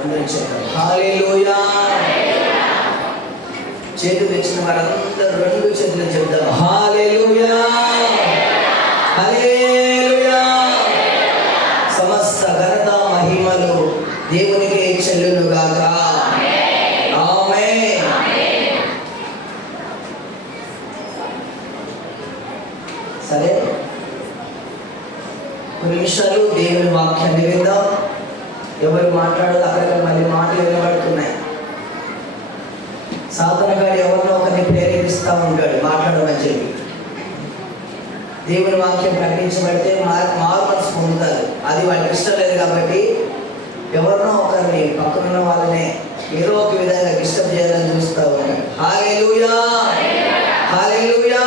అందరూ చెప్తారు హల్లెలూయా. చేతులు తెచ్చిన వారందరూ రెండు చేతులు చెప్తారు హల్లెలూయా హల్లెలూయా. సమస్త ఘనత మహిమలు దేవునికే చెల్లును గాక. ఆమేన్. సరే, కొన్ని నిమిషాలు దేవుని వాక్యాన్ని విందాం. ఎవరు మాట్లాడదు, అక్కడ మళ్ళీ మాటలు వినబడుతున్నాయి. సాధనగాడు ఎవరినో ఒకరిని ప్రేరేపిస్తూ ఉంటాడు మాట్లాడమని చెప్పి. దేవుని వాక్యం ప్రకటించబడితే మారు మనసు పొందుతారు. అది వాళ్ళకి ఇష్టం లేదు కాబట్టి ఎవరినో ఒకరిని పక్కనున్న వాళ్ళనే ఏదో ఒక విధంగా డిస్టర్బ్ చేయాలని చూస్తూ ఉంటాడు. హల్లెలూయా హల్లెలూయా.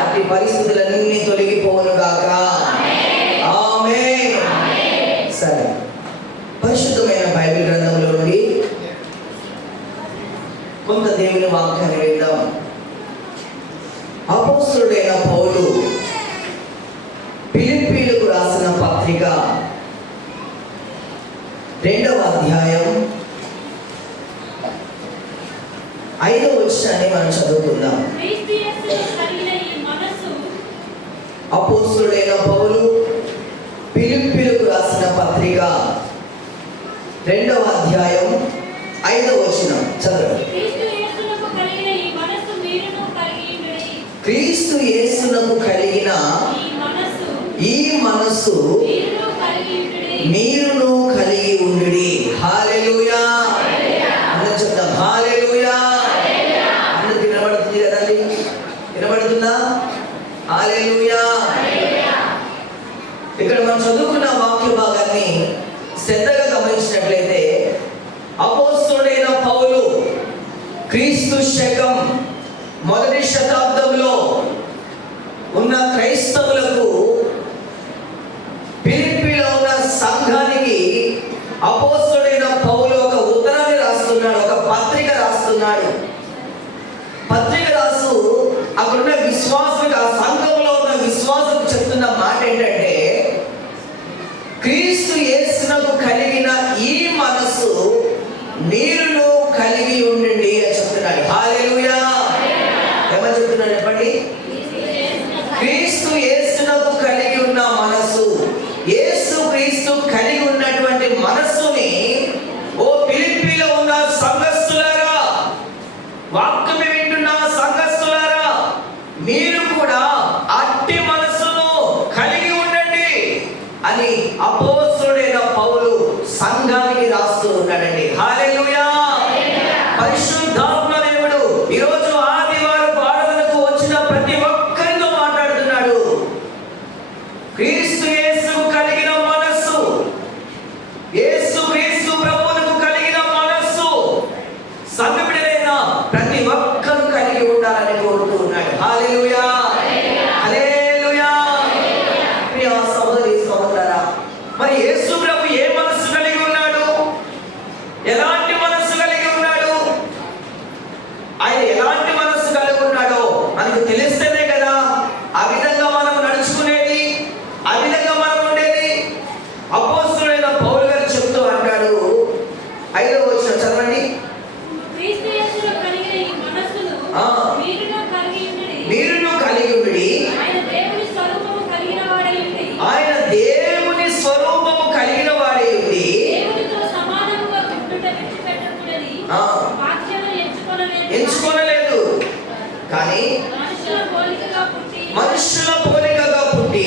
అట్టి పరిస్థితులన్నీ తొలగిపోవును గాక. ఆమేన్. సరే, పరిశుద్ధమైన బైబిల్ గ్రంథంలో నుండి కొంత దేవుని వాక్యాన్ని విందాం. అపోస్తలుడైన పౌలు ఫిలిప్పీలకు రాసిన పత్రిక 2వ అధ్యాయం 5వ వచనాన్ని మనం చదువుకుందాం. అపోస్తలుడైన పౌలు ఫిలిప్పీలకు రాసిన పత్రిక 2వ అధ్యాయం 5వ వచనం చదవండి. క్రీస్తు యేసునకు కలిగిన ఈ మనస్సు మీరును కలిగి ఉండుడి. హల్లెలూయా. అందరూ చెప్తాం హల్లెలూయా. అందరికి వినబడుతుంది కదండి? వినబడుతుందా? హల్లెలూయా. ఇక్కడ మనం చదువుకున్న వాక్య భాగాన్ని శ్రద్ధగా గమనించినట్లయితే అపోస్తలుడైన పౌలు క్రీస్తు శకం 1వ శతాబ్దంలో ఉన్న క్రైస్తవులకు, ఫిలిప్పీలో ఉన్న సంఘానికి అపోస్తలుడైన పౌలు ఒక ఉత్తరాన్ని రాస్తున్నాడు, ఒక పత్రిక రాస్తున్నాడు. పత్రిక రాసు అక్కడున్న విశ్వాసులకు, ఆ సంఘంలో ఉన్న విశ్వాసులకు చెప్తున్న మాట ఏంటంటే, క్రీస్తు యేసునకు కలిగిన ఈ మనస్సు మీరును కలిగి ఉండండి అని చెప్తున్నాడు. హల్లెలూయా. ఏమని చెప్తున్నాడు చెప్పండి? క్రీస్తు యేసునకు కలిగి ఉన్న మనస్సు, యేసు క్రీస్తు కలిగి ఉన్నటువంటి మనస్సుని ఓ ఫిలిప్పీలో ఉన్న సంఘస్థులారా, వాక్యం వింటున్న సంఘస్థులారా, మీరు కూడా అట్టి మనస్సును కలిగి ఉండండి అని అపోస్తలుడైన పౌలు సంఘానికి రాస్తూ ఉన్నాడండి. హల్లెలూయా. పరిశుద్ధాత్మ దేవుడు ఈరోజు ఆదివారం ఆరాధనకు వచ్చిన ప్రతి ఒక్కరితో మాట్లాడుతున్నాడు. క్రీస్తు యేసు కలిగిన మనస్సు, యేసు క్రీస్తు ప్రభువుకు కలిగిన మనస్సు సంఘ బిడ్డలైన ప్రతి ఒక్కరు కలిగి ఉండాలని కోరుతూ ఉన్నాడు. హల్లెలూయా హల్లెలూయా. ప్రియ సహోదరి సహోదరులారా, మరి యేసు ప్రభు ఏ మనస్సు కలిగి ఉన్నాడు? ఎలాంటి మనస్సు కలిగి ఉన్నాడు? ఆయన ఎలాంటి మనస్సు కలిగి ఉన్నాడో మనకు తెలిస్తేనే కదా ఆ విధంగా మనం నడుచుకునేది, ఆ విధంగా మనం ఉండేది. అపోస్తలుడైన పౌలు గారు చెప్తూ అంటాడు, 5వ వచనం చదవండి. మీరును కలిగి ఉండుడి. ఆయన దేవుని స్వరూపము కలిగిన వాడై ఉండి ఎంచుకోనలేదు, కానీ మనుషుల పోలికగా పుట్టి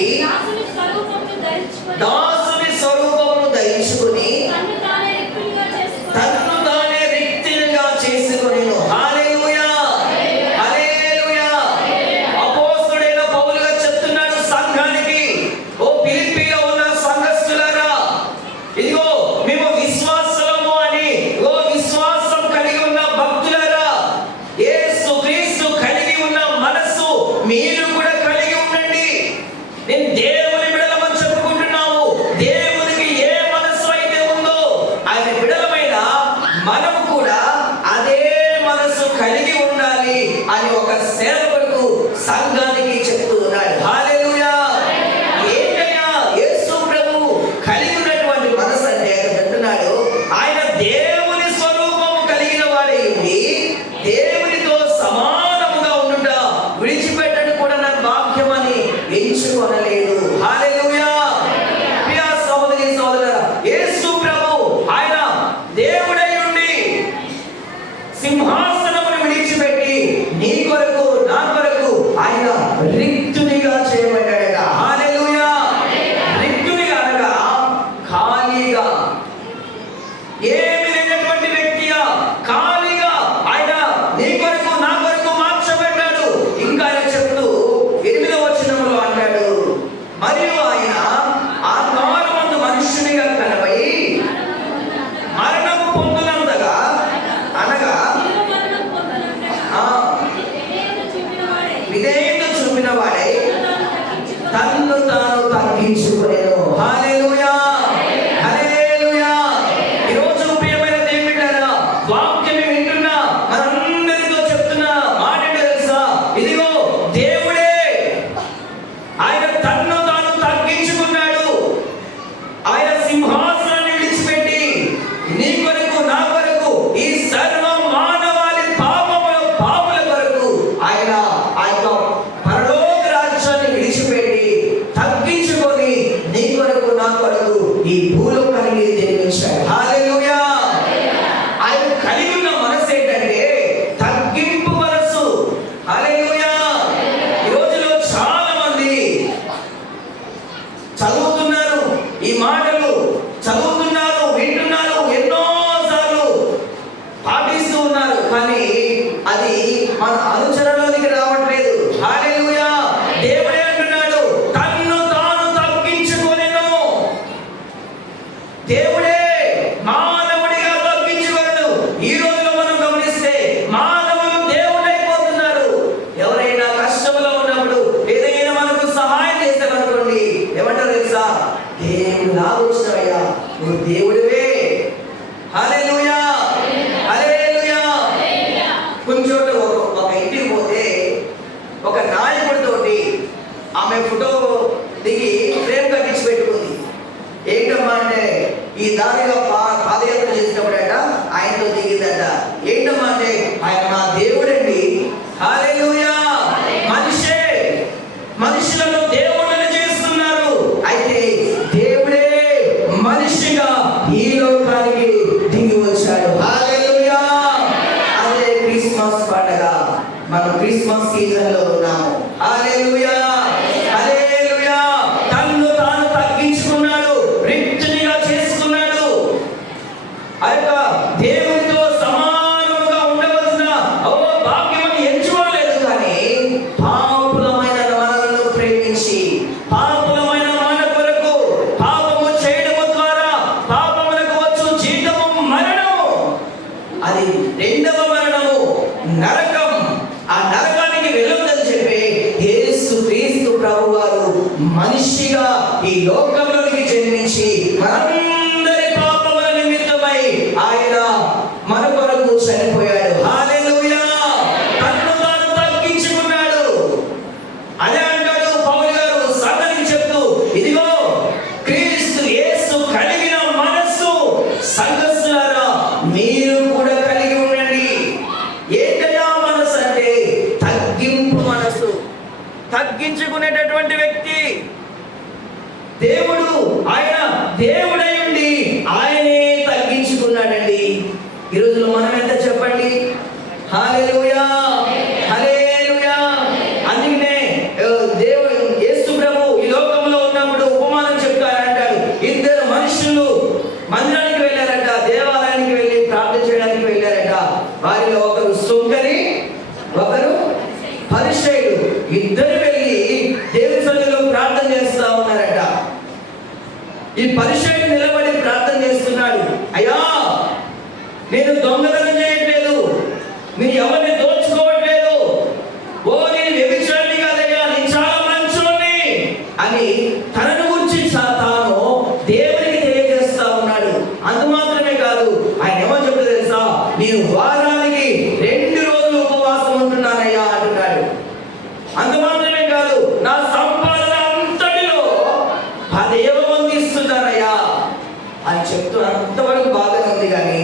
దాసుని స్వరూపమును ధరించుకొని తన్ను తానే రిక్తునిగా చేసుకొనెను. హల్లెలూయా హల్లెలూయా. అపోస్తలుడైన పౌలు గారు చెప్తున్నాడు సంఘానికి, ఓ ఫిలిప్పీలో ఉన్న సంఘస్థులారా, ఇదిగో మేము విశ్వాసము అని, ఓ విశ్వాసం కలిగి ఉన్న భక్తులారా, యేసు క్రీస్తు కలిగి ఉన్న మనస్సు మీరు కూడా కలిగి ఉండండి. నేను దేవుని బిడలమని చెప్పుకుంటున్నాము. దేవునికి ఏ మనస్సు అయితే ఉందో ఆయన బిడలమైన మనము కూడా అదే మనస్సు కలిగి ఉండాలి అని ఒక సేవకుడు సంఘానికి చెప్తూ ఉన్నాడు. హల్లెలూయా. ఏంటయ్యా యేసు ప్రభు కలిగి ఉన్నటువంటి మనస్సు అంటే అంటున్నాడు, ఆయన అది రెండవ మరణము, నరకం. ఆ నరకానికి వెళ్ళొద్దని చెప్పి యేసు క్రీస్తు ప్రభువారు మనిషిగా ఈ లోకంలోనికి జన్మించి మనందరి పాపముల నిమిత్తమై ఆయన మన కొరకు చనిపోయాడు. హల్లెలూయా. తనను తాను తగ్గించుకున్నాడు. అదే అంటాడు పౌలు గారు సంగతి చెప్తూ, ఇదిగో క్రీస్తు యేసు కలిగిన మనస్సు సంఘస్థులారా మీరు కూడా కలిగి ఉండండి. ఏంటయ్యా మనస్సు అంటే తగ్గింపు మనస్సు. తగ్గించుకునేటటువంటి వ్యక్తి దేవుడు. ఆయన దేవుడై ఉండి ఆయనే తగ్గించుకున్నాడండి. ఈ రోజులో మనం ఎంత చెప్పండి? హల్లెలూయా, హల్లెలూయా. అందుకనే దేవుడు యేసు ప్రభు ఈ లోకంలో ఉన్నప్పుడు ఉపమానం చెప్తారంటాడు. ఇద్దరు మనుషులు మందిరానికి వెళ్ళారట, దేవాలయానికి వెళ్ళి ప్రార్థన చేయడానికి వెళ్ళారట. వారిలో ఒకరు సుంకరి, ఒకరు పరిసయ్యుడు. ఇద్దరు వెళ్ళి దేవుని సన్నిధిలో ప్రార్థన చేస్తా ఉన్నారట. ఈ పరిసయ్యుడు నిలబడి ప్రార్థన చేస్తున్నాడు. అయ్యా, నేను దొంగతనం చేయట్లేదు, నేను ఎవరిని దోచుకోవట్లేదు, ఓ నేను వ్యభిచారిని కాదయ్యా, నేను చాలా మంచోని అని తనను గురించి తాను దేవునికి తెలియజేస్తా ఉన్నాడు. అంత మాత్రమే కాదు, ఆయన ఏమో చెప్తారు తెలుసా? నేను వారానికి 2 రోజులు ఉపవాసం ఉంటున్నానయ్యా అంటున్నాడు. అంత మాత్రమే కాదు, నా సంపాదన అంతటిలో 10వ వంతు ఇస్తున్నానయ్యా అని చెప్తూ అంతవరకు బాగానే ఉంది. కానీ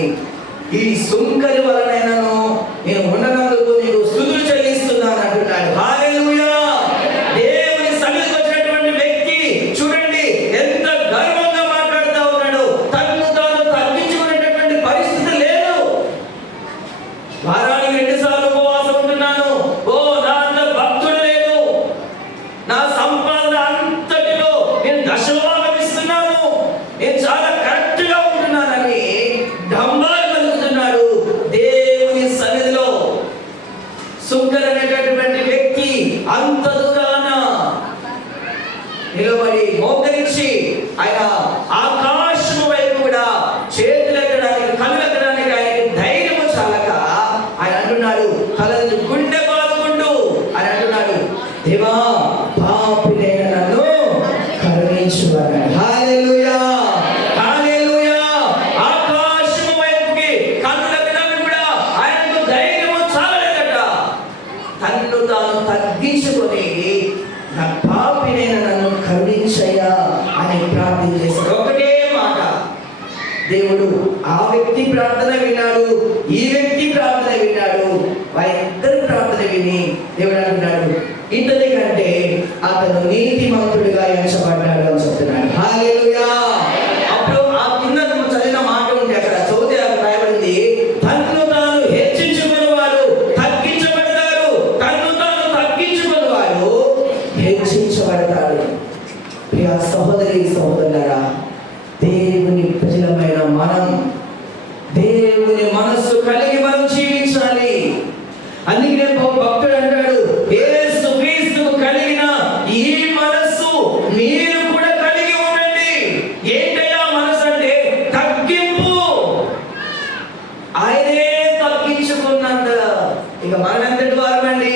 ఈ సుంకరి వలనైనాను నేను ఉండనందుకు నీకు స్తుతులు చెల్లిస్తున్నాను అంటున్నాడు. హల్లెలూయా. దేవుని సన్నిధికి వచ్చినటువంటి వ్యక్తి చూడండి ఎంత గర్వంగా మాట్లాడుతూ ఉన్నాడు. తనను తాను తగ్గించుకునేటటువంటి పరిస్థితి లేదు. వారానికి 2 సార్లు ఉపవాసం ఉంటున్నాను, ఓ నా అంత భక్తుడు లేదు, నా సంపాదన అంతటిలో నేను దశమభాగం ఇస్తున్నాను, నేను చాలా కరెక్ట్ గా ఉంటున్నానని డంబాలు కలుగుతున్నాడు దేవుని సన్నిధిలో. సుంకర్ అనేటటువంటి వ్యక్తి అంత దూరాన నిలబడి మోకరించి ఆయన ఆకాశం వైపు కూడా చేతులు ఎక్కడానికి, కళ్ళు ఎక్కడానికి ఆయనకి ధైర్యము చాలక ఆయన అంటున్నాడు, కలదు గుండె బాదుకుంటూ అని అంటున్నాడు, దేవా పాపినైన నన్ను కరుణించు అన్నాడు. హల్లెలూయా, హల్లెలూయా. ఆకాశం వైపుకి కళ్ళు ఎక్కడానికి కూడా ఆయనకు ధైర్యము చాలలేదట. తన్ను తాను తగ్గించుకొని నా పాపినైన నన్ను కరుణించయ్యా అని ప్రార్థన చేశాడు. ఒకటే మాట. దేవుడు ఆ వ్యక్తి ప్రార్థన విన్నాడు, ఈ వ్యక్తి ప్రార్థన విన్నాడు. వారిద్దరు ప్రార్థన విని దేవుడు అంటున్నాడు, ఇతని కంటే అతను నీతిమంతుడిగా ఎంచబడ్డాడు అని చెప్తున్నాడు. హల్లెలూయా. అప్పుడు ఆ కింద చదివిన మాట ఉంది, అక్కడ చదివితే అక్కడ రాయబడింది, తన్ను తాను హెచ్చించుకునేవాడు తగ్గించబడతారు, తన్ను తాను తగ్గించుకునేవాడు హెచ్చించబడతాడు. ప్రియ సహోదరి సహోదరులారా, దేవుని ప్రజలమైన మనం దేవుని మనస్సు కలిగి మనం జీవించాలి. అందుకనే భక్తుడు అంటాడు, యేసు క్రీస్తు కలిగిన ఈ మనస్సు మీరు కూడా కలిగి ఉండండి. ఏంటయ్యా మనస్సు అంటే తగ్గింపు. ఆయనే తగ్గించుకున్నంత ఇక మనంతటి వారమండి.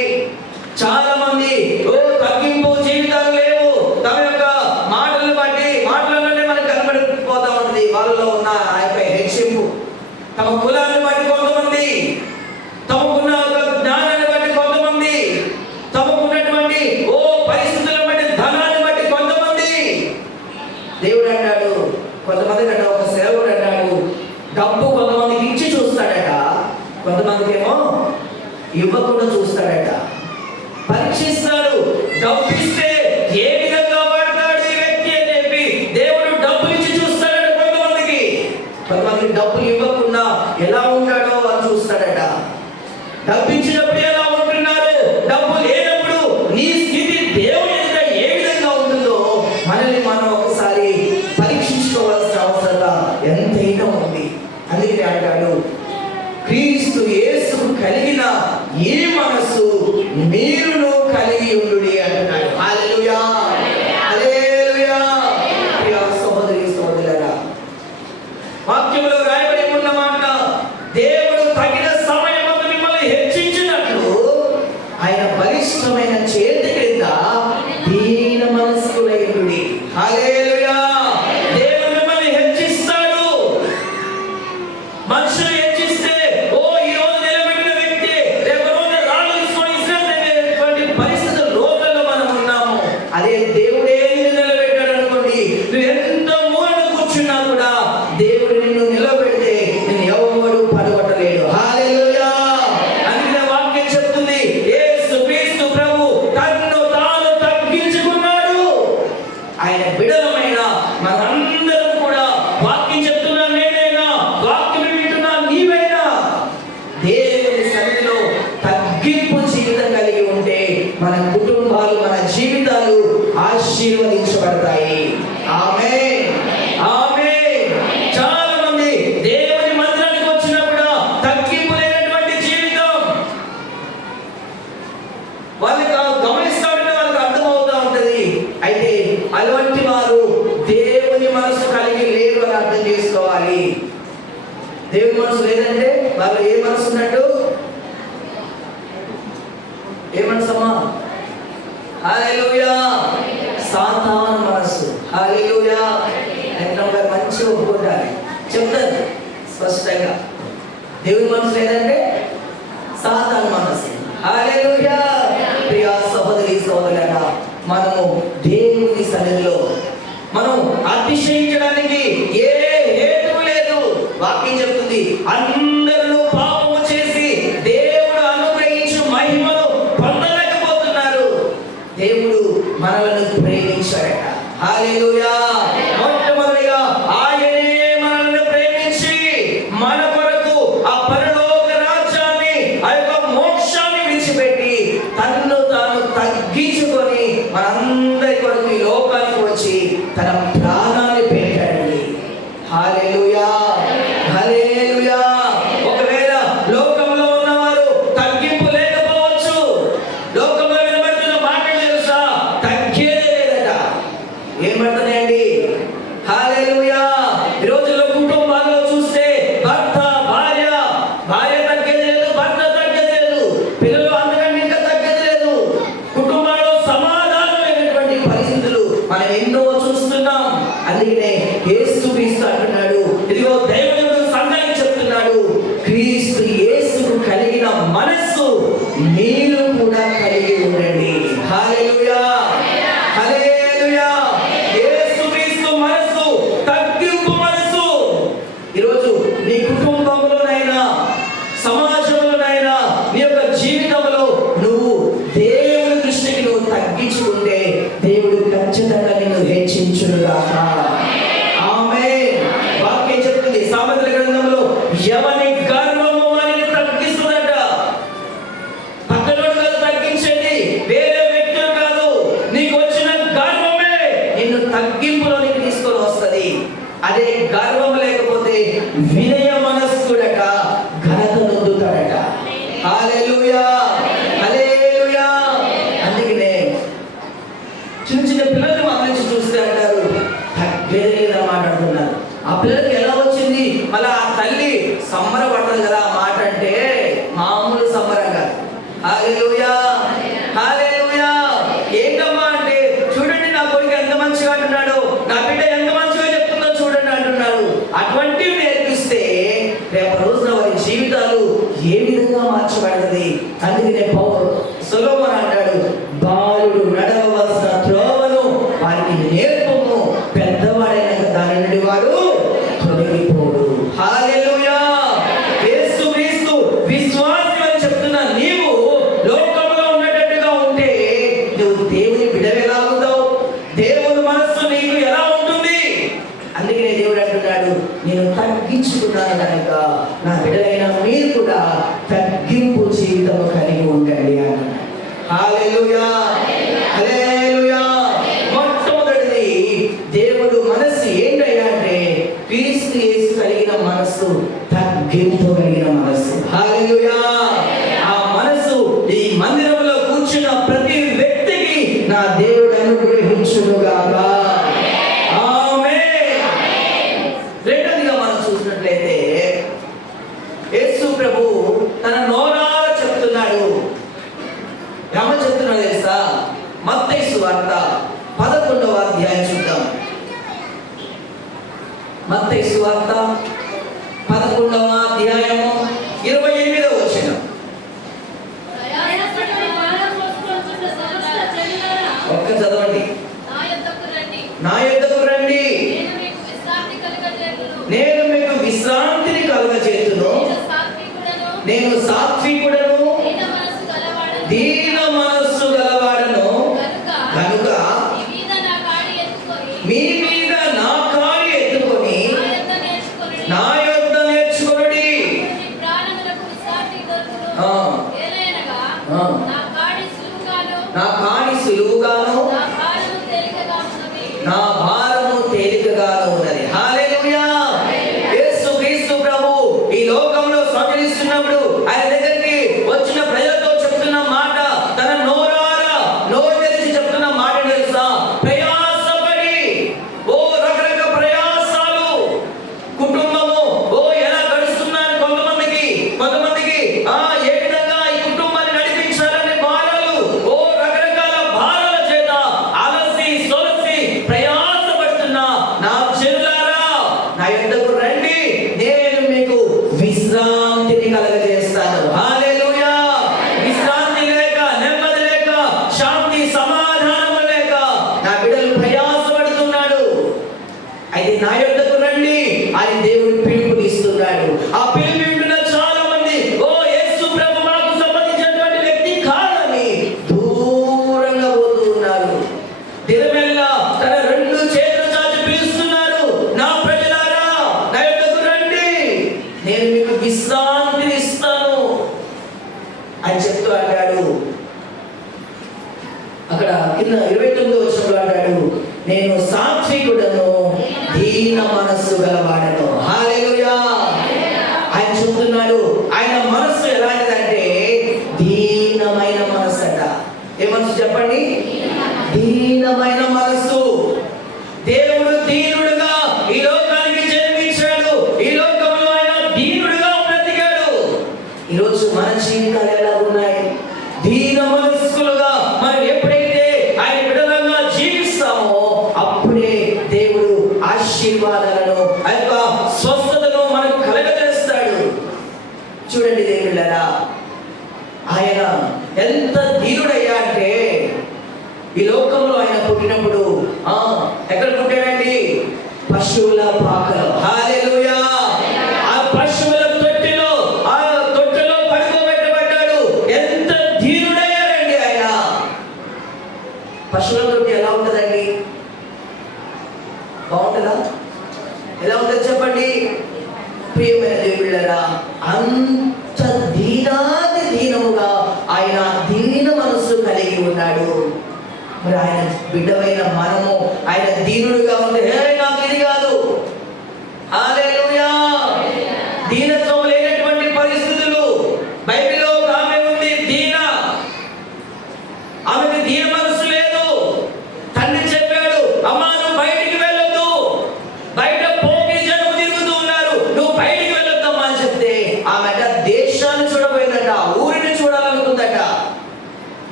చాలా మంది తగ్గింపు జీవితాలు లేవు. తమ యొక్క మాటలను బట్టి మాటలలోనే మనకు కనబడిపోతా ఉంది వాళ్ళలో ఉన్న ఆ యొక్క హెచ్చింపు. తమ కులాన్ని బట్టి కొంతమంది, తమకున్న జ్ఞానాన్ని బట్టి కొంతమంది, తమకున్నటువంటి పరిస్థితులను బట్టి ధనాన్ని బట్టి కొంతమంది. దేవుడు అంటాడు, కొంతమంది కంటే ఒక సేవకుడు అంటాడు, డబ్బు కొంతమందికి ఇచ్చి చూస్తాడట, కొంతమందికి ఏమో ఇవ్వకుండా చూస్తాడట. పరీక్షిస్తాడు. డబ్బు ఇస్తే ఏ విధంగా వాడతాడు ఈ వ్యక్తి అని చెప్పి దేవుడు డబ్బులు ఇచ్చి చూస్తాడట. కొంతమందికి డబ్బులు ఇవ్వకుండా ఎలా ఉంటాడో అని చూస్తాడట. డబ్బు ఇచ్చినప్పుడు ఎలా ఉంటున్నారు, డబ్బు లేనప్పుడు నీ స్థితి దేవుని ఎదుట ఏ విధంగా ఉంటుందో మనల్ని మనం ఒకసారి పరీక్షించుకోవాల్సిన అవసరం ఎంతైనా ఉంది. అందుకే అంటాడు, క్రీస్తు యేసు కలిగిన ఈ మనస్సు మీరును కలిగి ఉండుడి అంటున్నాడు. హల్లెలూయా, హల్లెలూయా. ప్రియ సహోదరి సహోదరులారా, వాక్యంలో రాయబడి ఉన్న మాట, దేవుడు తగిన మనుషులు హెచ్చిస్తే ఓ ఈ రోజు నిలబెట్టిన వ్యక్తి రేపు రోజు రాళ్ళు తీసుకొని ఇసిరేటువంటి పరిస్థితులు రోజుల్లో మనం ఉన్నాము. అదే దేవుడే నిన్ను నిలబెట్టాడు అనుకోండి, నువ్వు ఎంత మూలన కూర్చున్నా కూడా దేవుడు నిన్ను నిలబెడితే నిన్ను ఎవరు పడగొట్టలేడు. హల్లెలూయా. అందుకే వాక్యం చెప్తుంది, యేసుక్రీస్తు ప్రభు తన్ను తాను తగ్గించుకున్నాడు. ఆయన బిడలమైన మనందరం కూడా వాక్యం చెప్తున్నా నేనైనా, వాక్యం వింటున్నా నీవైనా దేవుని సన్నిధిలో తగ్గింపు జీవితం కలిగి ఉంటే మన కుటుంబాలు, మన జీవితాలు ఆశీర్వదించబడతాయి. ఆమేన్, ఆమేన్. చాలా మంది దేవుని మందిరానికి వచ్చినప్పుడు తగ్గింపు లేనటువంటి జీవితం వాళ్ళకి గమనిస్తూ ఉంటే వాళ్ళకి అర్థమవుతూ ఉంటది. అయితే అలాంటి వారు దేవుని మనసు కలిగి లేరు అని అర్థం చేసుకోవాలి. దేవుని మనసు లేదంటే వాళ్ళు ఏ మనసు ఉన్నట్టు? ఏ మనసు అమ్మా? హల్లెలూయా. సాతాను మనసు. హల్లెలూయా. ఎంతగా మంచిగా ఒప్పుకుంటారు, చెప్తారు స్పష్టంగా. దేవుని మనసు లేదంటే సాతాను మనసు. హల్లెలూయా. ప్రియ సహోదరి సహోదరులారా, మనము దేవుని సన్నిధిలో మనం అతిశయించడానికి ఏ హేతువు లేదు. వాక్యం చెప్తుంది, అందరూ పాపము చేసి దేవుడు అనుగ్రహించు మహిమను పొందలేకపోతున్నారు. దేవుడు మనలను ప్రేమించాడట. హల్లెలూయా. మొట్టమొదటిగా ఆయనే మనల్ని ప్రేమించి మన కొరకు ఆ పరలోక రాజ్యాన్ని, ఆ యొక్క మోక్షాన్ని విడిచిపెట్టి తన్ను తాను తగ్గించుకొని మనందరి కొరకు ఈ లోకానికి వచ్చి తన ప్రాణాన్ని పెట్టాడండి. హల్లెలూయా, హల్లెలూయా. ఒకవేళ లోకంలో ఉన్నవారు తగ్గింపు లేకపోవచ్చు. లోకంలో వినబడుతున్న మాటలు తెలుసా? తగ్గేదే లేదట. ఏమంటున్నాయండి? హల్లెలూయా. ఈ రోజుల్లో కుటుంబాల్లో చూస్తే భర్త భార్య, భార్య తగ్గేది లేదు, భర్త తగ్గేది లేదు, పిల్లలు అంతకంటే ఇంకా తగ్గేది లేదు. కుటుంబాల్లో సమాధానం లేనటువంటి పరిస్థితులు మనం ఎన్నో చూస్తున్నాం. అందుకనే యేసుక్రీస్తు అంటున్నాడు, ఇదిగో దైవజనుడు సంఘానికి చెప్తున్నాడు, క్రీస్తు యేసుకు కలిగిన మనస్సు మీరు కూడా కలిగి ఉండండి. హల్లెలూయా, హల్లెలూయా. యేసుక్రీస్తు మనస్సు తగ్గింపు మనస్సు. ఈరోజు నీ కుటుంబంలోనైనా, సమాజంలోనైనా, నీ యొక్క జీవితంలో నువ్వు దేవుని దృష్టికి నువ్వు తగ్గించుకుంటే దేవుడు ఖచ్చితంగా నిన్ను హెచ్చించునుగాక. ఆమేన్. వాక్యం చెప్తుంది సామెతల గ్రంథంలో, ఎవని గర్వము వారిని తగ్గిస్తుందట. పక్కనోడు కాదు తగ్గించేది, వేరే వ్యక్తులు కాదు. నీకు వచ్చిన గర్వమే నిన్ను తగ్గింపులోనికి తీసుకొని వస్తుంది. అదే గర్వం లేకపోతే వినయ మనస్కుడట ఘనత నొందుతాడట. హల్లెలూయా, హల్లెలూయా. అందుకనే చిన్న చిన్న పిల్లల్ని మాట్లాడి చూస్తే అంటారు తగ్గేదా మాట్లాడుతున్నారు. ఆ పిల్లలకి ఎలా వచ్చింది? మళ్ళీ ఆ తల్లి సంబరపడుతుంది కదా ఆ మాట అంటే, మామూలు సంబరం కాదు. హల్లెలూయా, హల్లెలూయా. ఏంటమ్మా అంటే, చూడండి నా కొడుకు ఎంత మంచిగా అంటున్నాడు, నా బిడ్డ ఎంత మంచిగా చెప్తుందో చూడండి అంటున్నారు. అటువంటివి నేర్పిస్తే రేపు రోజున వారి జీవితాలు ఏ విధంగా మార్చబడుతుంది. అందుకనే సొలొమోను అంటాడు, బాలుడు నడవవలసిన త్రోవను వారికి నేర్పము, పెద్దవాడైన దాని నుండి వాడు తొలగిపోడు. హల్లెలూయా. యేసుక్రీస్తు విశ్వాసి అని చెప్తున్న నీవు లోకంలో ఉన్నట్టుగా ఉంటే నువ్వు దేవుని బిడ్డవి ఎలా అవుతావు? దేవుని మనస్సు నీకు ఎలా ఉంటుంది? అందుకనే దేవుడు అంటున్నాడు, నేను తగ్గించుకున్నాను కనుక నా బిడ్డలైన మీరు కూడా తగ్గింపు జీవితం కలిగి ఉండండి అన్నాడు. హల్లెలూయా, హల్లెలూయా. మొట్టమొదటిది దేవుడు మనస్సు ఏంటయ్యా అంటే, క్రీస్తు యేసు కలిగిన మనస్సు, తగ్గింపు కలిగిన మనస్సు. హల్లెలూయా. ఆ మనస్సు ఈ మందిరంలో కూర్చున్న ప్రతి వ్యక్తికి నా దేవుడు అనుగ్రహించునుగాక. ఆమేన్. రెండోదిగా మనం చూసినట్లయితే యేసు ప్రభు తన నోరారా చెప్తున్నాడు. ఏమని చెప్తున్నాడు తెలుసా? మత్తయి సువార్త 11వ అధ్యాయం చూద్దాం. మత్తయి సువార్త 11వ చేతును, నేను సాత్వికుడను, దీన మనస్సు గలవాడను కనుక మీ మీద నా కాడి ఎత్తుకొని నా యొద్ద నేర్చుకొనుడి. నా కాడి సులువుగాను నా భారము తేలికగాను ఉన్నది. హల్లెలూయా. యేసు క్రీస్తు ప్రభు ఈ లోకంలో సంచరిస్తున్నప్పుడు ఆయన దగ్గరికి వచ్చిన ప్రజలతో చెప్తున్న మాట, తన నోరు తెరిచి చెప్తున్న మాట తెలుసా? ప్రయాసపడి, ఓ రకరకాల ప్రయాసాలు, కుటుంబము ఎలా గడుస్తున్నారు కొంతమందికి ఏ విధంగా ఈ కుటుంబాన్ని నడిపించాలనే భారాలు, రకరకాల భారాల చేత అలసి సొలసి ప్రయాసపడుతున్న నా చెల్లారా, నా యొద్దకు రండి, నేను మీకు విశ్రాంతిని కలగజేస్తాను. హల్లెలూయా. విశ్రాంతి లేక, నెమ్మది లేక, శాంతి సమాధానం లేక నా బిడ్డలు ప్రయాసపడుతున్నాడు. అయితే నా యొద్దకు రండి అని దేవుడు పిలుపునిస్తున్నాడు. ఆ పిలుపు వింటున్న చాలా మంది యేసు ప్రభు మాకు సంబంధించినటువంటి వ్యక్తి కాదని దూరంగా పోతూ ఉన్నారు. దినమెల్లా తన రెండు చేతులు చాచి పిలుస్తున్నాడు, నా ప్రజలారా నా యొద్దకు రండి, నేను మీకు విశ్రాంతిని ఇస్తాను అని చెప్తూ అంటాడు. అక్కడ కింద 29వ వచనంలో అంటాడు, నేను సాత్వికుడను, దీన మనస్సు గలవాడను. హల్లెలూయా. ఆయన చెప్తున్నాడు, ఆయన మనస్సు ఎలాంటిదంటే దీనమైన మనస్సు అట. ఏ మనసు చెప్పండి? దీనమైన మనస్సు. దేవుడు దీనుడుగా ఈ లోకానికి జన్మించాడు. ఈ లోకంలో ఆయన దీనుడుగా బ్రతికాడు. ఈరోజు మన జీవితాలు ఎలా ఉన్నాయి? దీన మనస్కులుగా మనం ఎప్పుడైతే ఆయన బిడ్డలుగా జీవిస్తామో అప్పుడే దేవుడు ఆశీర్వాదాలను, ఆ యొక్క స్వస్థతను మనకు కలగజేస్తాడు. చూడండి దేవుళ్ళారా, ఆయన ఎంత దీనుడయ్యా అంటే ఈ లోకంలో ఆయన పుట్టినప్పుడు ఎక్కడ పుట్టాడండి? పశువుల పాకలో. హల్లెలూయా. ఆ పశువుల తొట్టిలో పడుకోబెట్టబడ్డాడు. ఎంత దీనుడయ్యాడండి ఆయన. పశువుల తొట్టి ఎలా ఉంటుందండి? బాగుంటుందా? ఎలా ఉంటుంది చెప్పండి? ప్రియమైన దేవుళ్ళారా, అంత దీనముగా ఆయన దీన మనస్సు కలిగి ఉన్నాడు. మరి ఆయన బిడ్డమైన మనము ఆయన దీనుడుగా ఉంటే నాకు ఇది కాదు. హల్లెలూయా. దీనత్వం లేనటువంటి పరిస్థితులు. బైబిల్లో ఒక ఆమె ఉంది దీన, ఆమెకు దీన మనస్సు లేదు. తండ్రి చెప్పాడు, అమ్మా నువ్వు బయటికి వెళ్ళొద్దు, బయట పోకి జనం తిరుగుతూ ఉన్నారు, నువ్వు బయటికి వెళ్ళొద్దమ్మా అని చెప్తే ఆమె దేశాన్ని చూడబోయిందట, ఊరిని చూడాలనుకుందట.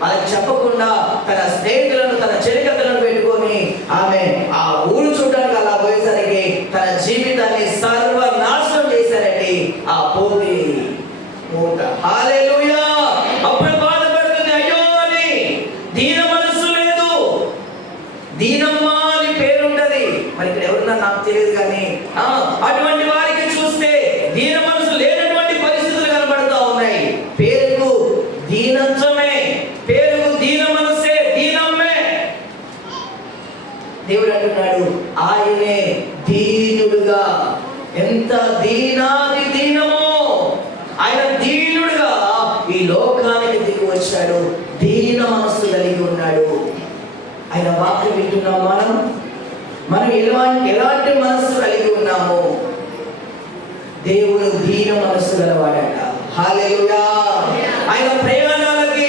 వాళ్ళకి చెప్పకుండా తన స్నేహితులను, తన చెలికత్తలను పెట్టుకొని ఆమె ఆ ఊరు చూడడానికి అలా పోయేసరికి తన జీవితాన్ని సర్వనాశనం చేశారండి ఆ పోగి మూట. హల్లెలూయా. అప్పుడు బాధపడుతుంది, అయ్యో అని. దీన మనస్సు లేదు, దీనమ్మ అని పేరుంటది. మరి ఇక్కడ ఎవరున్నా నాకు తెలియదు కానీ అటువంటి వారికి చూస్తే దీన మనసు లేనటువంటి పరిస్థితులు కనబడుతూ ఉన్నాయి. పేరుకు దీనత్వమే, పేరుకు దీన మనసే, దీనమ్మే. దేవుడు అంటున్నాడు, ఆయనే దీనుడుగా. ఎంత దీనాది దీనమో ఆయన దీనుడుగా ఈ లోకానికి దిగి వచ్చాడు. దీన మనస్సు కలిగి ఉన్నాడు. ఆయన వాక్యం వింటున్నాం మనం ఎలాంటి మనస్సు కలిగి ఉన్నామో? దేవుడు దీన మనస్సు గలవాడట. హల్లెలూయా. ఆయన ప్రయాణాలకి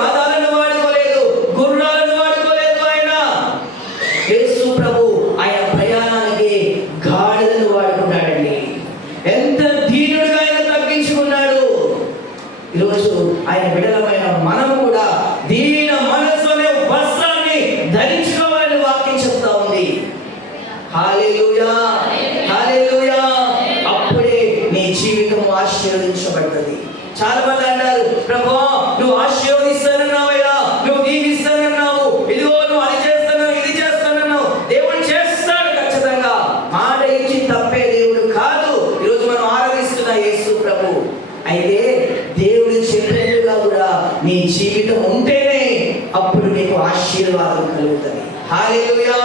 రథాలను వాడుకోలేదు, గుర్రాలను వాడుకోలేదు. ఆయన యేసు ప్రభు ఆయన ప్రయాణానికి గాడిదను వాడుకున్నాడండి. ఎంత దీనుడుగా ఆయన తగ్గించుకున్నాడు. ఈరోజు ఆయన బిడ్డలమైన మనం కూడా దీన మనస్సు అనే వస్త్రాన్ని ధరించుకోవాలని వాక్యం చెప్తా ఉంది. హల్లెలూయా. హల్లెలూయా. అప్పుడే నీ జీవితం ఆశీర్వదించబడుతుంది. చాలా మంది అంటారు, ప్రభువా నువ్వు ఆశీర్వదిస్తానన్నావయ్యా, నువ్వు దీవిస్తానన్నావు, ఇదిగో నువ్వు అది చేస్తానన్నావు, ఇది చేస్తానన్నావు. దేవుడు చేస్తాడు ఖచ్చితంగా. మాట ఇచ్చి తప్పే దేవుడు కాదు. ఈరోజు మనం అయితే దేవుడు చెప్పినట్టుగా కూడా నీ జీవితం ఉంటేనే అప్పుడు నీకు ఆశీర్వాదం కలుగుతుంది. హల్లెలూయా.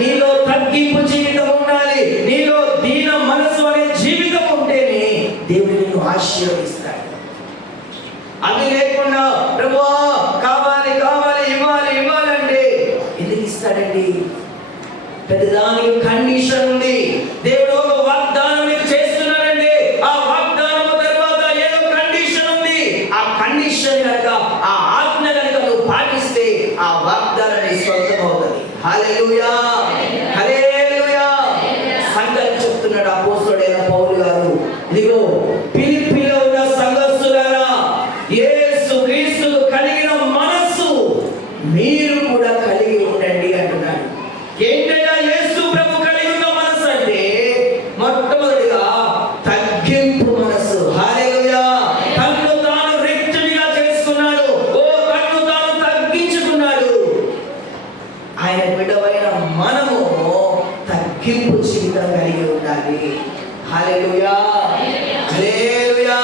నీలో తగ్గింపు జీవితం ఉండాలి, నీలో దీన మనసు అనే జీవితం ఉంటేనే దేవుడు నిన్ను ఆశీర్వదిస్తాడు. అది లేకుండా ప్రభువా కావాలి కావాలి ఇవ్వాలి ఇవ్వాలంటే ఎందుకు ఇస్తాడండి? పెద్దదానికి కండిషన్ ఉంది. దేవుడు ఒక వాగ్దానం నీకు చేస్తున్నాడంటే ఆ వాగ్దానం తర్వాత ఏదో కండిషన్ ఉంది. ఆ కండిషన్ కనుక, ఆ ఆజ్ఞ కనుక నువ్వు పాటిస్తే ఆ వాగ్దానం నీ సొంతం అవుతుంది. హల్లెలూయా, హల్లెలూయా. సంఘానికి చెప్తున్నాడు అపోస్తలుడైన పౌలు గారు, ఇదిగో ఫిలిప్పీలో ఉన్న సంఘస్థులారా, యేసు క్రీస్తుకు కలిగిన మనస్సు మీరు కూడా కలిగి ఉండండి అంటున్నాడు. ఏంటంటే యేసు ప్రభు కలిగి ఉన్న మనస్సు అంటే మొట్టమొదటిగా తగ్గింపు మనస్సు. హల్లెలూయా. తన్ను తాను రిక్తుడిగా చేసుకున్నాడు. తన్ను తాను తగ్గించుకున్నాడు. ఆయన బిడ్డవైన మనము తగ్గింపు జీవితం కలిగి ఉండాలి. హల్లెలూయా, హల్లెలూయా.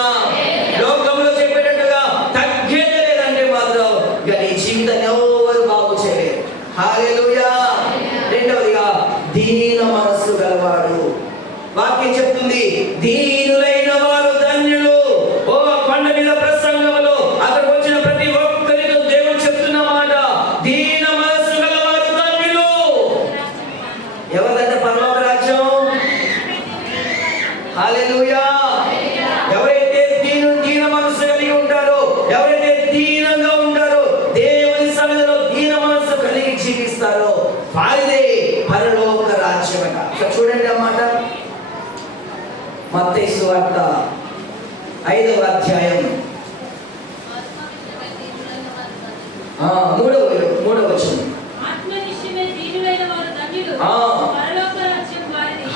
లోకంలో చెప్పేటట్టుగా తగ్గేదే లేదంటే మాత్రం ఇక నీ జీవితాన్ని ఎవరు బాగు చేయలేరు. హల్లెలూయా. రెండవదిగా దీన మనస్సు గలవాడు. వాక్యం చెప్తుంది దీనులైన వారు ధన్యులు. కొండ మీద ప్రసంగంలో అక్కడికి వచ్చిన ప్రతి ఒక్కరితో దేవుడు చెప్తున్న మాట, దీన మనస్సు గలవారు ధన్యులు. ఎవరిదంటే పరలోక రాజ్యం. హల్లెలూయా. ఎవరైతే దీన మనస్సు కలిగి ఉంటారో, ఎవరైతే దీనంగా ఉంటారో, దేవుని సన్నిధిలో దీన మనస్సు కలిగి జీవిస్తారో వారిదే పరలోక రాజ్యమట. చూడండి అన్నమాట. మత్తయి సువార్త 5వ అధ్యాయం 3వ వచనం.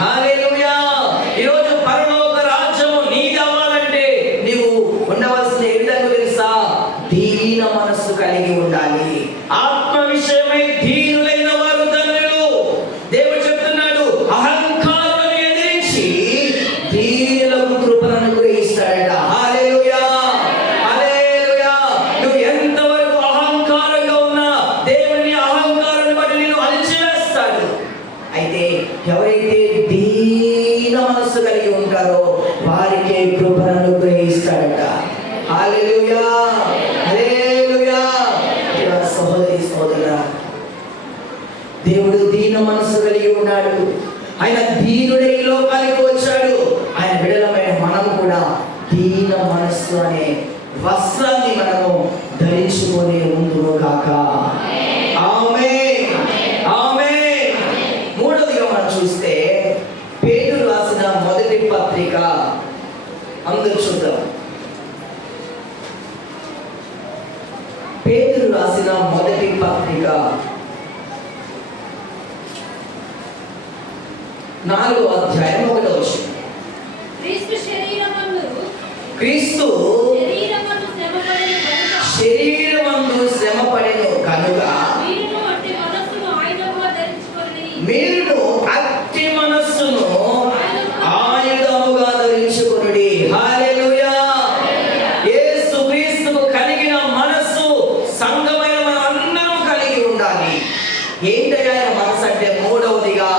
హల్లెలూయా. ఈరోజు పరలోక రాజ్యము నీది అవ్వాలంటే నీవు ఉండవలసిన ఏ విధంగా తెలుసా? దీన మనస్సు కలిగి ఉండాలి. ఆత్మ విషయమై దీనులైన వారు ధన్యులు. దేవుడు చెప్తున్నాడు అహంకారాన్ని ఎదిరించి దీనులకు కృపను అనుగ్రహిస్తాడట. హల్లెలూయా, హల్లెలూయా. నువ్వు ఎంతవరకు అహంకారంగా ఉన్నా దేవుని అహంకారాన్ని బట్టి నిన్ను అణిచివేస్తాడు. అయితే ఎవరైతే దీన మనస్సు కలిగి ఉంటారో వారికి కృపను అనుగ్రహిస్తాడట. హల్లెలూయా, హల్లెలూయా. సహోదరి సహోదరుడా, దేవుడు దీన మనస్సు కలిగి ఉన్నాడు. ఆయన దీనుడే ఈ లోకానికి వచ్చాడు. ఆయన బిడ్డలమైన మనం కూడా దీన మనస్సు అనే వస్త్రాన్ని మనము ధరించుకొని ఉందుము గాక. ఆమేన్, ఆమేన్. మూడవదిగా మనం చూస్తే పేతురు రాసిన మొదటి పత్రిక, అందరూ చూద్దాం. పేతురు రాసిన మొదటి పత్రిక 4వ అధ్యాయం 1వ వచనం. క్రీస్తు శరీరమందు శ్రమపడెను కనుక మీరును అట్టి మనస్సును ఆయుధముగా ధరించుకొనుడి. హల్లెలూయా. యేసు క్రీస్తుకు కలిగిన మనస్సు సంఘమైన మనం అందరం కలిగి ఉండాలి. ఏంటయ్యా మనస్సు అంటే? మూడవదిగా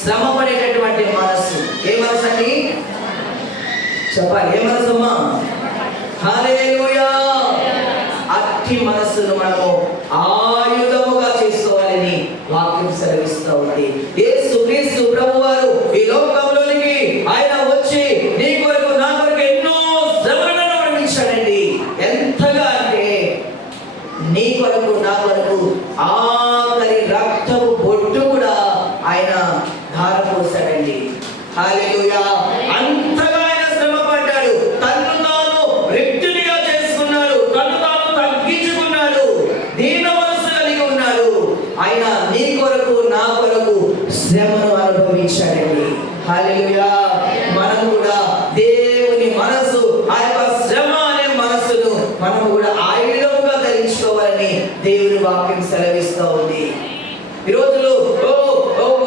శ్రమ పడేటటువంటి మనస్సు. ఏ మనస్సు అండి? చెప్పాలి, ఏ మనస్సు అమ్మా? హల్లెలూయా. అట్టి మనస్సును మనము ఆయుధముగా చేసుకోవాలని వాక్యం సెలవిస్తూ ఉంది. యేసు క్రీస్తు ప్రభువారు ఈ లోకంలోనికి ఆయన వచ్చి నీ కొరకు నా కొరకు ఎన్నో శ్రమలను అనుభవించాడండి. ఎంతగా అంటే నీ కొరకు నా కొరకు ఆఖరి రక్తపు బొట్టు కూడా ఆయన ధారపోసాడండి. హల్లెలూయా. అంతగా ఆయన శ్రమ పడ్డాడు. తన్ను తాను రిక్తునిగా చేసుకున్నాడు, తన్ను తాను తగ్గించుకున్నాడు, దీన మనస్సు కలిగి ఉన్నాడు. ఆయన నీ కొరకు నా కొరకు శ్రమను అనుభవించాడండి. హల్లెలూయా. మనం కూడా దేవుని మనసు, ఆ యొక్క శ్రమ అనే మనస్సును మనం కూడా ఆయుధంగా ధరించుకోవాలని దేవుని వాక్యం సెలవిస్తూ ఉంది. ఈ రోజులు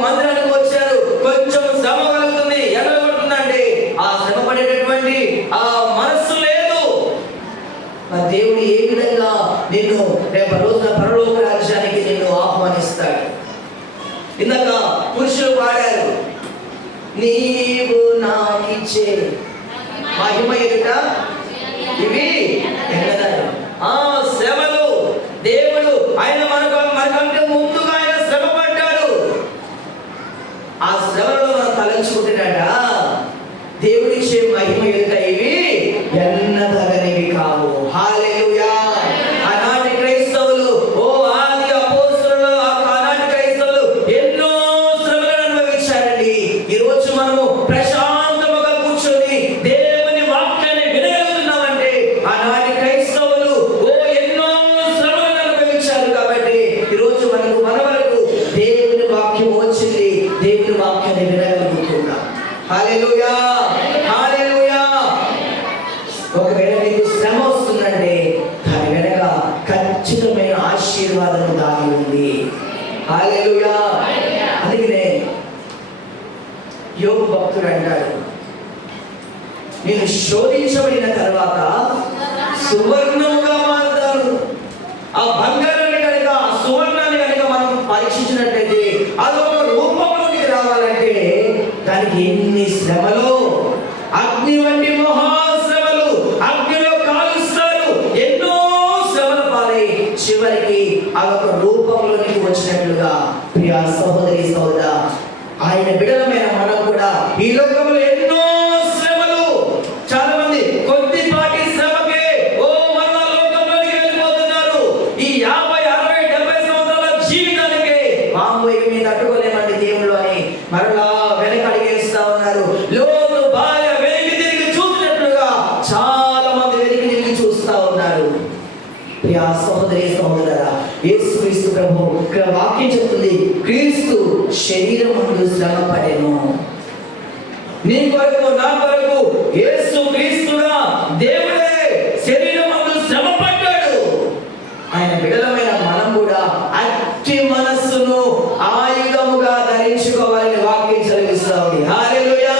మందిరానికి వచ్చారు, కొంచెం శ్రమ కలుగుతుంది, ఎక్కడ పడుతుందండి? ఆ శ్రమ పడేటటువంటి ఆ మనస్సు లేదు. మరి దేవుడు ఏ విధంగా నిన్ను రేపు రోజున పరలోక రాజ్యానికి నిన్ను ఆహ్వానిస్తాడు. ఇందాక పురుషులు పాడారు, నీవు నాకిచ్చే మహిమ ఎదుట ఇవి ఎన్నదారు. ఆ శ్రమలు దేవుడు ఆయన మనకంటే ముందుగా ఆయన శ్రమ పడ్డాడు. ఆ శ్రమలో మనం తలంచుకుంటున్నాడ దేవుడిచ్చే మహిమ ఎదుట ఇవి ఎన్నదగనివి కావు. హల్లెలూయా. ఆనాటి క్రైస్తవులు, ఓ ఆది అపోస్తలులు, ఆనాటి క్రైస్తవులు ఎన్నో శ్రమలను అనుభవించారండి. ఈరోజు మనము ప్రశాంతముగా కూర్చొని దేవుని వాక్యాన్ని వినగలుగుతున్నామంటే ఆనాటి క్రైస్తవులు ఎన్నో శ్రమలను అనుభవించారు. కాబట్టి ఈరోజు మన వరకు దేవుని వాక్యం వచ్చింది, దేవుని వాక్యాన్ని వినగలుగుతున్నాం. హల్లెలూయా, హల్లెలూయా. ఒకవేళ నీకు శ్రమ వస్తుందంటే దాని వెనక ఖచ్చితమైన ఆశీర్వాదం దాగి ఉంది. హల్లెలూయా. అందుకనే యోబు భక్తుడు అంటాడు, నేను శోధించబడిన తర్వాత సువర్ణముగా మారుతాను. ఆ బంగారాన్ని కనుక, ఆ సువర్ణాన్ని కనుక మనం పరీక్షించినట్లయితే అదొక రూపంలోకి రావాలంటే దానికి ఎన్ని శ్రమలు, అగ్ని వంటి మహాశ్రమలు, అగ్నిలో కాలుస్తారు, ఎన్నో శ్రమల పాలై చివరికి అదొక రూపంలోనికి వచ్చినట్లుగా ప్రియ సహోదరి సహోదరా, ఆయన బిడ్డలమైన మనం కూడా ఈ లోకంలో ఎన్నో శ్రమలు, చాలా మంది కొద్దిపాటి శ్రమకే మన లోకంలోకి వెళ్ళిపోతున్నారు. ఈ 50, 60, 70 సంవత్సరాల జీవితానికి వాంబోయి మీద తట్టుకోలేమండి దేవుళ్ళు అని మరలా వెనకడిగేస్తా ఉన్నారు. లోతు భార్య వెనక్కి తిరిగి చూసినట్లుగా చాలా మంది వెనక్కి తిరిగి చూస్తా ఉన్నారు. ప్రియ సహోదరి సహోదరా, యేసుక్రీస్తు ప్రభు ఇక్కడ వాక్యం చెప్తుంది, క్రీస్తు శరీరమందు శ్రమ పడెను. నీ కొరకు నా కొరకు యేసు క్రీస్తుగా దేవుడే శరీరమందు శ్రమ పడ్డాడు. ఆయన బిడ్డలమైన మనం కూడా అట్టి మనస్సును ఆయుధముగా ధరించుకోవాలని వాక్యం చదివిస్తా ఉంది. హల్లెలూయా.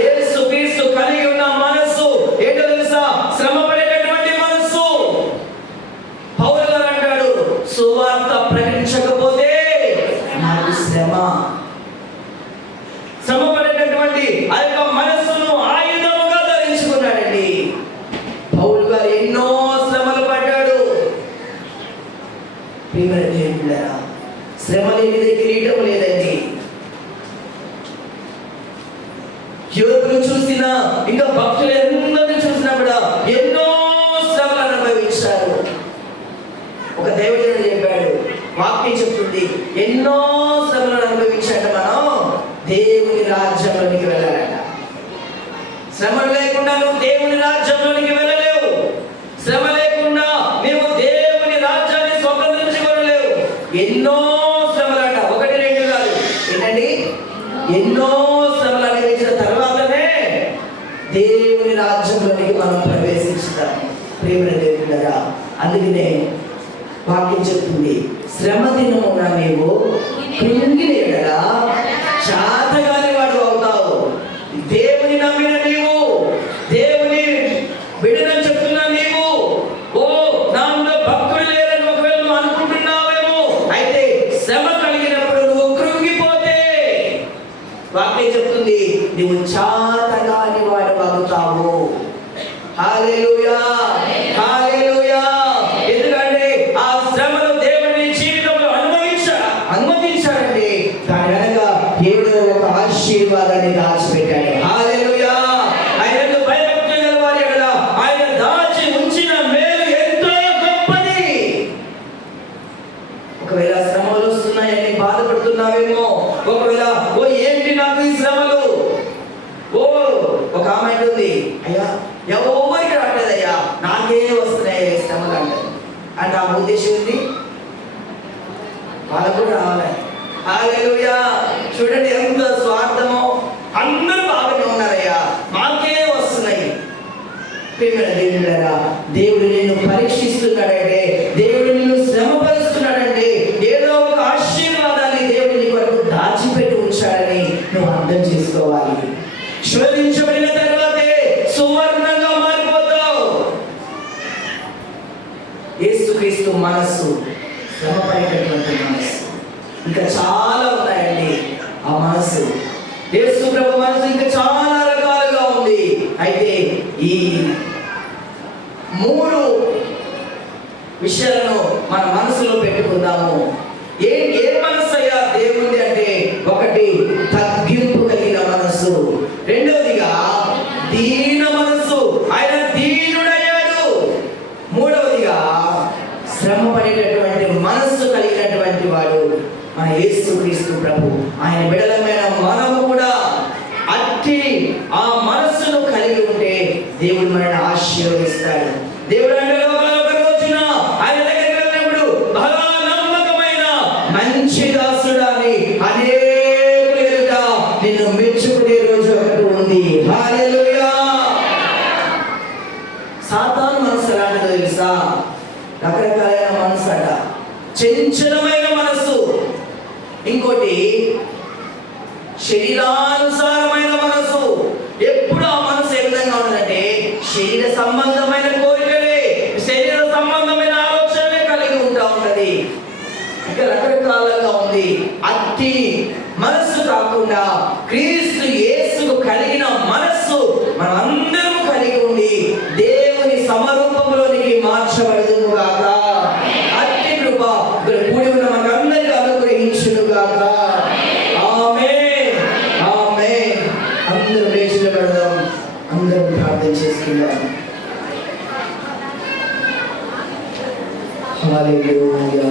యేసు క్రీస్తు కలిగి ఉన్న మనస్సు ఏంటో తెలుసా? శ్రమ పడేటటువంటి మనస్సు. పౌలు గారు అంటాడు, సువార్త ప్రకటించకపోతే నాకు శ్రమ. శ్రమ పడేటటువంటి ఆ యొక్క మనస్సును ఆయుధముగా ధరించుకున్నాడండి. పౌలు గారు ఎన్నో శ్రమలు పడ్డాడు. శ్రమ లేనిదే కిరీటం లేదండి. యోగులు చూసినా, ఇంకా భక్తులు ఎందరిని చూసినా కూడా ఎన్నో శ్రమలు అనుభవించారు. ఒక దైవజనుడు చెప్పాడు, వాక్యం చెప్తుంది, ఎన్నో శ్రమలను అనుభవించాక మనం దేవుని రాజ్యంలోనికి వెళ్ళాలట. శ్రమలు లేకుండా నువ్వు దేవుని రాజ్యంలోనికి వెళ్ళలేవు. శ్రమ లేకుండా నువ్వు దేవుని రాజ్యాన్ని స్వతంత్రించుకోలేవు. ఎన్నో శ్రమలట, 1, 2 కాదు. ఏంటండి? ఎన్నో శ్రమలు అనుభవించిన తర్వాతనే దేవుని రాజ్యంలోనికి మనం ప్రవేశిస్తాం. ప్రియమైన దేవుడా, అందుకనే వాక్యం చెప్తుంది, శ్రమ దినమున నీవు కృంగిలేడలా చాతగాని వాడు అవుతావు. దేవుని నమ్మిన నీవు, దేవుని బిడ్డనని చెప్తున్నా నీవు, నా భక్తులు లేరని ఒకవేళ నువ్వు అనుకుంటున్నావేమో, అయితే శ్రమ కలిగినప్పుడు నువ్వు కృంగిపోతే వాక్యం చెప్తుంది, నువ్వు చాతగాని వాడు అవుతావు. హల్లెలూయా, హల్లెలూయా. ఎందుకంటే ఆ శ్రమను దేవుని జీవితంలో అనుమతించాడండి. దాని వెనక దేవుడు ఒక ఆశీర్వాదాన్ని దాచిపెట్టాడు. హల్లెలూయా. ఆయనకు భయభక్తులు గల వారి ఎడల ఆయన దాచి ఉంచిన మేలు ఎంతో గొప్పది. ఒకవేళ శ్రమలు వస్తున్నాయని బాధపడుతున్నావేమో, ఒకవేళ ఏంటి నాకు ఈ శ్రమలు, ఒక ఆమె అంటుంది, అయ్యా ఎవరికి రావట్లేదయ్యా, నాకే వస్తున్నాయి శ్రమలు అంటారు. అంటే ఆ ఉద్దేశం ఉంది, వాళ్ళకు కూడా రావాలని. హల్లెలూయా. చూడండి ఎంత స్వార్థమో. అందరూ బాగానే ఉన్నారయ్యా, మాకే వస్తున్నాయి. దేవుడు నిన్ను పరీక్షిస్తున్నాడంటే, దేవుడు నిన్ను శ్రమపరుస్తున్నాడంటే, ఏదో ఒక ఆశీర్వాదాన్ని దేవుడు నీ కొరకు దాచిపెట్టి ఉంచాడని నువ్వు అర్థం చేసుకోవాలి. శోధించబడిన తర్వాతే సువర్ణంగా మారిపోతావు. మనస్సు, శ్రమ పడేటటువంటి మనస్సు, ఇంకా చాలా ఉన్నాయండి. ఆ మనస్సు, యేసు ప్రభు మనసు ఇంకా చాలా రకాలుగా ఉంది. అయితే ఈ 3 విషయాలను మన మనసులో పెట్టుకుందాము. ఏ మనస్సు అయ్యా దేవుంది అంటే, ఒకటి తగ్గింపు కలిగిన మనస్సు, రెండవదిగా దీన మనస్సు, ఆయన దీనుడయ్యాడు, మూడవదిగా శ్రమ పడేటటువంటి మనస్సు కలిగినటువంటి వాడు మన యేసుక్రీస్తు ప్రభు. ఆయన బిడ్డలమైన మనము కూడా అట్టి ఆ మనస్సును కలిగి ఉంటే దేవుడు మనల్ని ఆశీర్వదిస్తాడు. దేవుడు ఆయన దగ్గరికి వెళ్ళినప్పుడు బహుగా నమ్మకమైన మంచి దాసుడా అని అనేకుల ఎదుట నిన్ను మెచ్చుకునే రోజు ఒకటి ఉంది. హల్లెలూయా. సాతాను మనసు ఎలాంటిదో తెలుసా? రకరకాలైన మనసు అట. చంచలమైన మనస్సు, ఇంకోటి శరీరానుసారమైన మనసు. ఎప్పుడు ఆ మనసు ఏ విధంగా ఉంటుందంటే, శరీర సంబంధమైన కోరికలే, శరీర సంబంధమైన ఆలోచనలే కలిగి ఉంటా ఉంటది. ఇంకా రకరకాలుగా ఉంది. అట్టి మనస్సు కాకుండా క్రీస్తు యేసుకు కలిగిన మనస్సు మనం అందరం కలిగి ఉండి దేవుని సమరూపంలోనికి మార్చబడుదుము గాక. అట్టి కృప కూడి ఉన్న మనకందరికీ అనుగ్రహించును గాక. ఆమేన్, ఆమేన్. అందరూ లేచి పెడదాం, అందరం ప్రార్థన చేసుకుందాం. హల్లెలూయా.